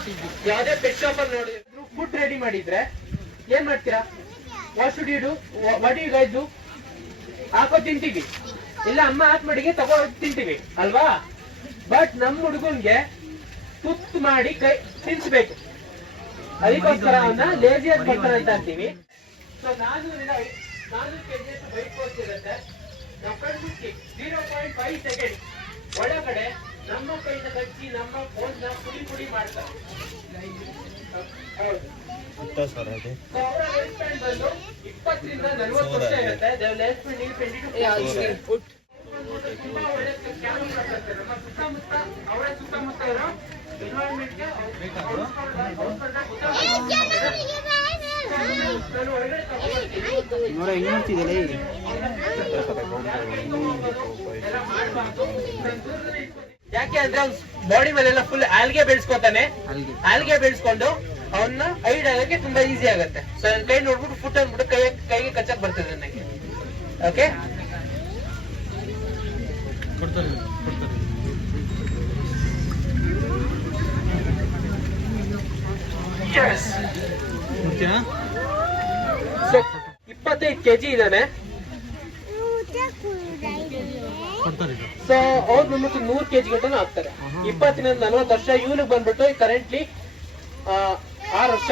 ಯಾವುದೇ ಪೆಟ್ ಶಾಪ್ ಅಲ್ಲಿ ನೋಡಿದ್ರು ಫುಡ್ ರೆಡಿ ಮಾಡಿದ್ರೆ ಏನ್ ಮಾಡ್ತೀರಾ? What should you do? What you guys do? ಹಾಕೋ ತಿಂತೀವಿ, ಇಲ್ಲ ಅಮ್ಮ ಹಾಕ್ ಮಡಿಗೆ ತಗೋ ತಿಂತೀವಿ ಅಲ್ವಾ? ಬಟ್ ನಮ್ಮ ಹುಡುಗನ್ಗೆ ತುತ್ತು ಮಾಡಿ ಕೈ ತಿನ್ಸ್ಬೇಕು. ಅದಕ್ಕೋಸ್ಕರ ಅವನ್ನ ಲೇಜಿಯಸ್ ಬಟರ್ ಅಂತ ಅಂತೀವಿ. ಸೊ 400 kg ಬೈಟ್ ಫೋರ್ಸ್ ಇರುತ್ತೆ. ನಾವು ಕಣ್ಣು 0.5 ಸೆಕೆಂಡ್ ಒಳಗಡೆ ನಮ್ಮ ಕೈನ ಕಚ್ಚಿ ನಮ್ಮ ಫೋನ್ ನ ಪುಡಿ ಮಾಡ್ತಾರೆ. ಹೌದು. ಅವರ ಲೈಫ್ ಸ್ಪ್ಯಾನ್ ಬಂದು 20 ರಿಂದ 40 ವರ್ಷ ಇರುತ್ತೆ. Life span 20 to 40. ತುಂಬಾ ಒಳ್ಳೆ ಕ್ಯಾಮೆರಾ ಮಾಡ್ತಾರೆ. ನಮ್ಮ ಸುತ್ತಮುತ್ತ ಅವರ ಸುತ್ತಮುತ್ತ ಇರೋ ಎನ್ವೈರನ್ಮೆಂಟ್ ಗೆ ಯಾಕೆ ಅಂದ್ರೆ ಅವ್ನ ಬಾಡಿ ಮೇಲೆಲ್ಲ ಫುಲ್ ಆಲ್ಗೆ ಬೆಳೆಸ್ಕೊತಾನೆ. ಆಲ್ಗೆ ಬೆಳೆಸ್ಕೊಂಡು ಅವನ್ನ ಐಡ್ ಆಗಕ್ಕೆ ತುಂಬಾ ಈಸಿ ಆಗುತ್ತೆ. ಸೊ ಕೈ ನೋಡ್ಬಿಟ್ಟು ಫುಟ್ ಅಂದ್ಬಿಟ್ಟು ಕೈಗೆ ಕಚ್ಚಕ್ ಬರ್ತದೆ ನನಗೆ. ಓಕೆ, ಸೊ 25 kg ಇದಾನೆ. ಸೊ ಅವ್ರು ಬಂದ್ಬಿಟ್ಟು 100 kg ಗಂಟನೂ ಆಗ್ತಾರೆ. 20 ರಿಂದ 40 ವರ್ಷ. ಇವನಿಗೆ ಬಂದ್ಬಿಟ್ಟು ಕರೆಂಟ್ಲಿ 6 ವರ್ಷ.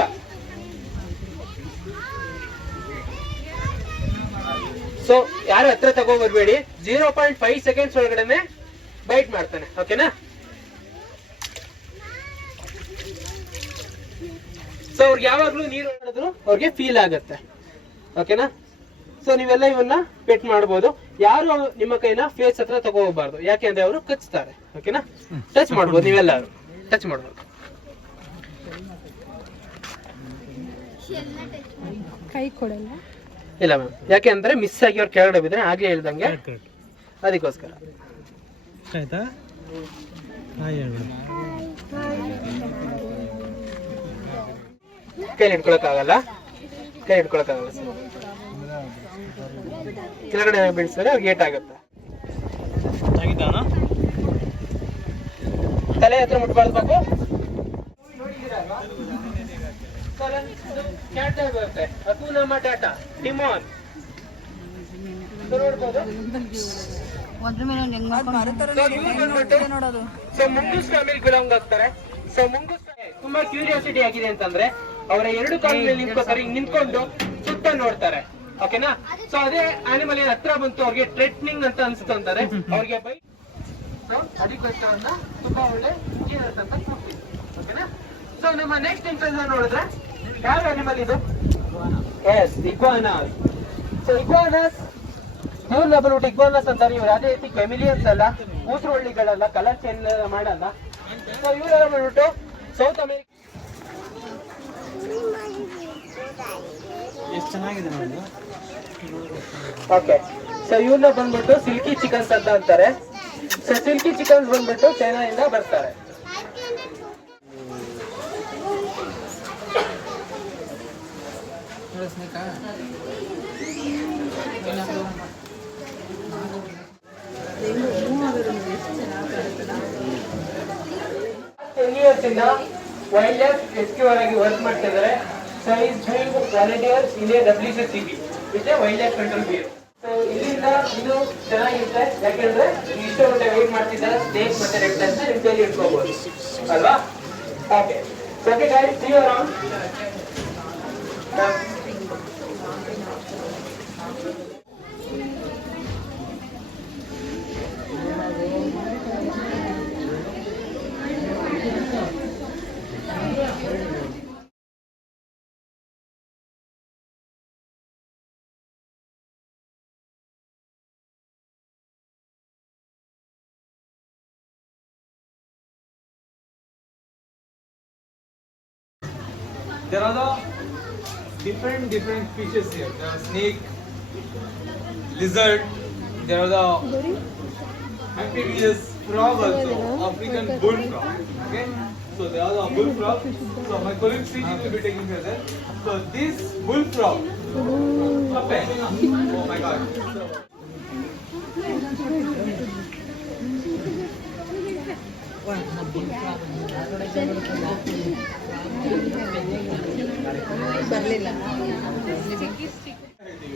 ಸೊ ಯಾರು ಹತ್ರ ತಗೋ ಬರ್ಬೇಡಿ. 0.5 ಸೆಕೆಂಡ್ಸ್ ಒಳಗಡೆ ಬೈಟ್ ಮಾಡ್ತಾನೆ. ಓಕೆನಾ? ಸೊ ಅವ್ರಿಗೆ ಯಾವಾಗ್ಲೂ ನೀರು ಹೊಡೆದ್ರು ಅವ್ರಿಗೆ ಫೀಲ್ ಆಗತ್ತೆ. ಓಕೆನಾ? ಸೊ ನೀವೆಲ್ಲ ಇವನ್ನ ಪೆಟ್ ಮಾಡ್ಬೋದು. ಯಾರು ನಿಮ್ಮ ಕೈನ ಫೇಸ್ ಹತ್ರ ತಗೋ ಹೋಗ್ಬಾರ್ದು, ಯಾಕೆಂದ್ರೆ ಅವರು ಕಚ್ತಾರೆ. ಓಕೆನಾ? ಟಚ್ ಮಾಡ್ಬೋದು, ನೀವೆಲ್ಲರೂ ಟಚ್ ಮಾಡ್ಬೋದು. ಕೈ ಕೊಡಲ್ಲ ಇಲ್ಲ ಮ್ಯಾಮ್, ಯಾಕೆ ಅಂದ್ರೆ ಮಿಸ್ ಆಗಿ ಅವ್ರು ಕೆಳಗಡೆ ಬಿದ್ರೆ ಆಗ್ಲೇ ಹೇಳ್ದಂಗೆ, ಅದಕ್ಕೋಸ್ಕರ. ಆಯ್ತಾ? ಕೈಲಿ ಇಟ್ಕೊಳಕ್ಕಾಗಲ್ಲ, ಕೆಳಗಡೆ ಬೀಳ್ಸಿದ್ರೆ ಅವ್ರಿಗೆ ಏಟ್ ಆಗುತ್ತೆ. ತಲೆ ಹತ್ರ ಮುಟ್ಬಾರ್ದು ಬಾಬು. ಕ್ಯಾಟ್ ಬರುತ್ತೆ, ಅಕೂನಾ ಮಟಾಟಾ, ಟಿಮೋನ್ ನೋಡ್ಬೋದು. ಸೊ ಮುಂಗೂಸ್ ಫ್ಯಾಮಿಲಿ ಬಿಲಾಂಗ್ ಆಗ್ತಾರೆ. ಸೊ ಮುಂಗೂಸ್ ತುಂಬಾ ಕ್ಯೂರಿಯಾಸಿಟಿ ಆಗಿದೆ ಅಂತಂದ್ರೆ ಅವರ 2 ಕಾಲ ಮೇಲೆ ನಿಂತ್ಕೋತಾರೆ. ನಿಂತ್ಕೊಂಡು ಸುತ್ತ ನೋಡ್ತಾರೆ. ಓಕೆನಾ? ಸೊ ಅದೇ ಆನಿಮಲ್ ಏನ್ ಹತ್ರ ಬಂತು ಅವ್ರಿಗೆ ಥ್ರೆಟ್ನಿಂಗ್ ಅಂತ ಅನ್ಸುತ್ತೆ ಅಂತಾರೆ. ಅವ್ರಿಗೆ ಬೈ ಅದಕ್ಕೋಸ್ಕರ ತುಂಬಾ ಒಳ್ಳೆ ಇಂಜಿನಿಯರ್ಸ್ ಅಂತ ಕೂಗ್ತೀವಿ. ಓಕೆನಾ? ಸೊ ನಮ್ಮ ನೆಕ್ಸ್ಟ್ ಇಂಪ್ರೆಷನ್ ನೋಡಿದ್ರೆ ಯಾವ ಆನಿಮಲ್ ಇದು? ಎಸ್, ಇಗ್ವಾನಾಸ್. ಸೊ ಇಗ್ವಾನಾಸ್ ಇವ್ರನ್ನ ಬಂದ್ಬಿಟ್ಟು ಇಗ್ವಾನಾಸ್ ಅಂತಾರೆ. ಇವ್ರು ಅದೇ ರೀತಿ ಕೆಮಿಲಿಯನ್ಸ್ ಅಲ್ಲ, ಊಸರೊಳ್ಳಿಗಳಲ್ಲ, ಕಲರ್ ಚೇಂಜ್ ಮಾಡಲ್ಲ. ಸೊ ಇವರೆಲ್ಲ ಬಂದ್ಬಿಟ್ಟು ಸೌತ್ ಅಮೆರಿಕ. ಎಷ್ಟು ಚೆನ್ನಾಗಿದೆ ನೋಡಿ. ಓಕೆ, ಸೊ ಇವ್ರನ್ನ ಬಂದ್ಬಿಟ್ಟು ಸಿಲ್ಕಿ ಚಿಕನ್ಸ್ ಅಂತ ಅಂತಾರೆ. ಸಿಲ್ಕಿ ಚಿಕನ್ಸ್ ಬಂದ್ಬಿಟ್ಟು ಚೈನಾದಿಂದ ಬರ್ತಾರೆ. ವೈಲ್ಡ್ ಲೈಫ್ ರೆಸ್ಕ್ಯೂರ್ ಆಗಿ ವರ್ಕ್ ಮಾಡ್ತಿದ್ದಾರೆ. So is doing volunteers in a WCCB with A wild life control bureau. So ಇಲ್ಲಿಂದ ಇದು ಚೆನ್ನಾಗಿರುತ್ತೆ, ಯಾಕೆಂದ್ರೆ ಇಷ್ಟು ಗಂಟೆ ವೇಟ್ ಮಾಡ್ತಿದ್ದಾರೆ. ಸ್ನೇಕ್ ಮತ್ತೆ ರೆಪ್ಟೈಲ್ಸ್ ನಿಮ್ಮ ಕೈಲಿ ಇಟ್ಕೋಬಹುದು ಅಲ್ವಾ? Okay okay guys, see you around. There are the different fishes here. There are snake, lizard. There are the amphibious frog also, African bullfrog. Okay, so there are the bullfrog. So my colleague Srini will be taking care of that. So this bullfrog, puppet. Oh my God.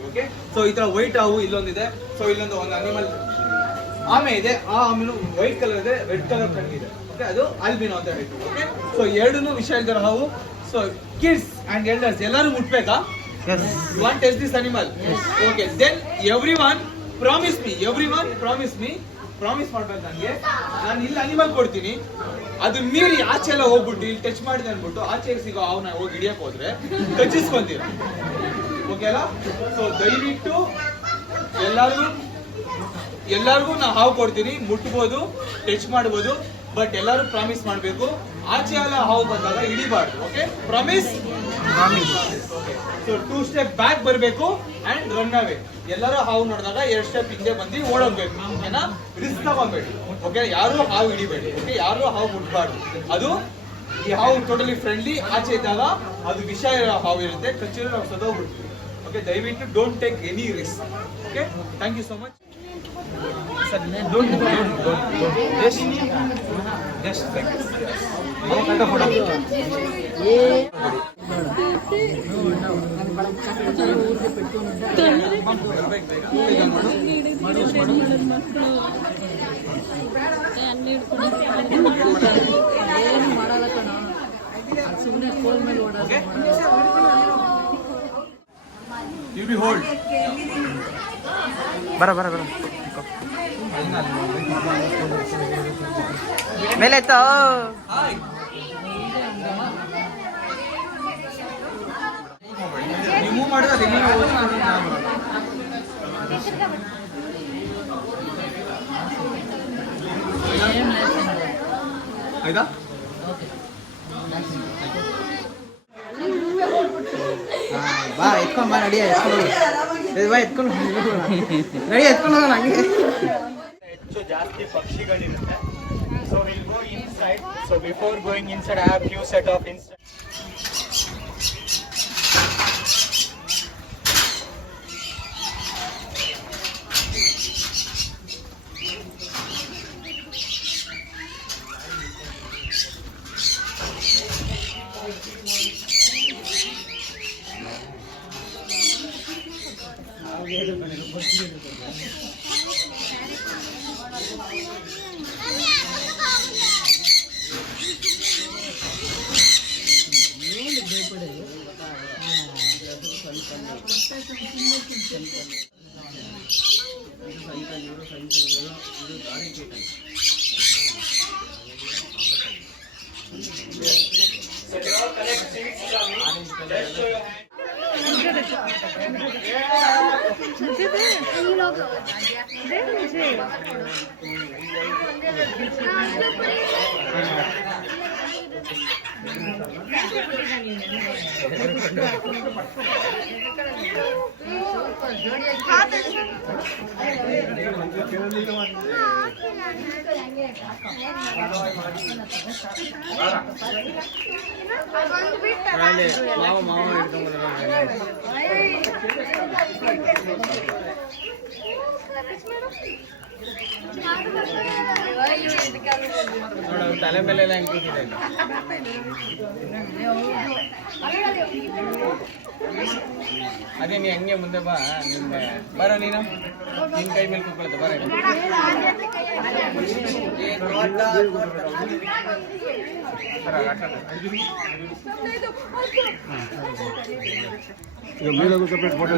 Okay, so ಈ ತರ white ಹಾವು ಇಲ್ಲೊಂದಿದೆ. So ಇಲ್ಲೊಂದು ಒಂದು animal ಆಮೆ ಇದೆ. ಆ ಆಮೆನು white colour ಇದೆ, red colour ಕಣ್ಣಿದೆ. Okay, ಅದು ಆಲ್ಬಿನೋ ಅಂತ ಹೇಳ್ತೀವಿ. ಓಕೆ, ಸೊ ಎರಡೂ ವಿಷ ಇಲ್ದಿರೋ ಹಾವು. ಸೊ ಕಿಡ್ಸ್ ಅಂಡ್ ಎಲ್ಡರ್ಸ್ ಎಲ್ಲರೂ ಮುಟ್ಬೇಕಾ? Yes. You want to test this animal? Yes. Okay, then everyone promise me, promise ಮಾಡ್ಬೇಕು ನನಗೆ. ನಾನು ಇಲ್ಲಿ ಅನಿಮಲ್ ಕೊಡ್ತೀನಿ, ಅದು ಮೀರಿ ಆಚೆ ಎಲ್ಲ ಹೋಗ್ಬಿಟ್ಟು ಇಲ್ಲಿ ಟಚ್ ಮಾಡಿದೆ ಅನ್ಬಿಟ್ಟು ಆಚೆ ಸಿಗೋ ಅವನ್ನ ಹೋಗಿ ಹಿಡಿಯಕ್ ಹೋದ್ರೆ ಕಚ್ಚಿಸ್ಕೊಂತೀರ. ಓಕೆ ಅಲ್ಲ? ಸೊ ದಯವಿಟ್ಟು ಎಲ್ಲರಿಗೂ ನಾ ಹಾವು ಕೊಡ್ತೀನಿ, ಮುಟ್ಬೋದು, ಟಚ್ ಮಾಡ್ಬೋದು, ಬಟ್ ಎಲ್ಲರೂ ಪ್ರಾಮಿಸ್ ಮಾಡಬೇಕು. ಆಚೆ ಎಲ್ಲ ಹಾವು ಬಂದಾಗ ಹಿಡಿಬಾರ್ದು. Okay, promise. So 2 step back ಬರಬೇಕು ಅಂಡ್ ರನ್ ಅವೇ. ಎಲ್ಲರೂ ಹಾವು ನೋಡಿದಾಗ 2 ಸ್ಟೆಪ್ ಹಿಂದೆ ಬಂದು ಓಡೋಗ್ಬೇಕು. ಓಕೆನಾ? ರಿಸ್ಕ್ ತಗೋಬೇಡಿ. ಓಕೆ, ಯಾರು ಹಾವು ಹಿಡಿಬೇಡಿ. ಓಕೆ, ಯಾರು ಹಾವು ಮುಟ್ಬಾರ್ದು. ಅದು ಈ ಹಾವು ಟೋಟಲಿ ಫ್ರೆಂಡ್ಲಿ. ಆಚೆ ಇದ್ದಾಗ ಅದು ವಿಷ ಇರೋ ಹಾವು ಇರುತ್ತೆ, ಕಚ್ಚಿರೋ ನಾವು ಸದೋಗ್ಬಿಡ್ತೀವಿ. ಓಕೆ, ದಯವಿಟ್ಟು don't take any risk. Okay, thank you so much. Sir, don't just like this. You be hold. ಬರ ಮೇಲೆ ತೋ. ರಿಮೂವ್ ಮಾಡಿದ್ರೆ ಆಯ್ತಾ? ಬಾ, ಎತ್ಕೊಂಡ್ ಬಾ, ನಡಿಯ, ಎತ್ಕೊಂಡು ಹಂಗೆ. ಹೆಚ್ಚು ಜಾಸ್ತಿ ಪಕ್ಷಿಗಳಿರುತ್ತೆ. So will go inside. So before going inside I have few set of instructions. मुझे ತಲೆ ಮೇಲೆ ಎಲ್ಲ ಹೆಂಗ್ ಕೂತಿದೆ ಅದೇ ನೀ ಹಂಗೆ ಮುಂದೆ ಬಾ ನಿಮ್ಮ ಬರ ನೀನು ನಿನ್ ಕೈ ಮೇಲೆ ಕೂತ್ಕೊಳ್ತೆ ಬರ ಈಗ ಮೇಲೂ ಸಪ್ರೇಟ್ ಫೋಟೋ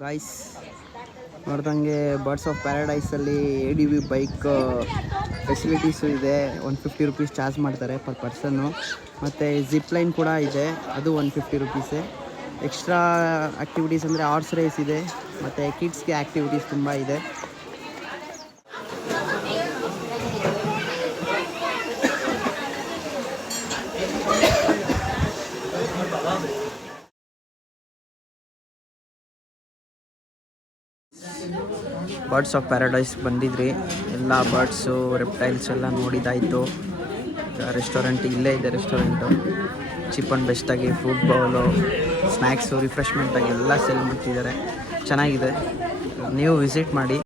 ಗಾಯ್ಸ್ ನೋಡ್ದಂಗೆ ಬರ್ಡ್ಸ್ ಆಫ್ ಪ್ಯಾರಡೈಸಲ್ಲಿ ADV ಬೈಕ್ ಫೆಸಿಲಿಟೀಸು ಇದೆ. 150 ರುಪೀಸ್ ಚಾರ್ಜ್ ಮಾಡ್ತಾರೆ ಪರ್ ಪರ್ಸನ್ನು. ಮತ್ತು ಜಿಪ್ ಲೈನ್ ಕೂಡ ಇದೆ, ಅದು 150 ರುಪೀಸೇ. ಎಕ್ಸ್ಟ್ರಾ ಆ್ಯಕ್ಟಿವಿಟೀಸ್ ಅಂದರೆ ಹಾರ್ಸ್ ರೇಸ್ ಇದೆ, ಮತ್ತು ಕಿಡ್ಸ್ಗೆ ಆ್ಯಕ್ಟಿವಿಟೀಸ್ ತುಂಬ ಇದೆ. ಬರ್ಡ್ಸ್ ಆಫ್ ಪ್ಯಾರಡೈಸ್ ಬಂದಿದ್ರಿ, ಎಲ್ಲ ಬರ್ಡ್ಸು ರೆಪ್ಟೈಲ್ಸ್ ಎಲ್ಲ ನೋಡಿದಾಯಿತು. ರೆಸ್ಟೋರೆಂಟ್ ಇಲ್ಲೇ ಇದೆ, ರೆಸ್ಟೋರೆಂಟು ಚೀಪ್ ಆ್ಯಂಡ್ ಬೆಸ್ಟಾಗಿ ಫುಡ್ ಬೌಲು, ಸ್ನ್ಯಾಕ್ಸು, ರಿಫ್ರೆಶ್ಮೆಂಟಾಗಿ ಎಲ್ಲ ಸೆಲ್ ಮಾಡ್ತಿದ್ದಾರೆ. ಚೆನ್ನಾಗಿದೆ, ನೀವು ವಿಸಿಟ್ ಮಾಡಿ.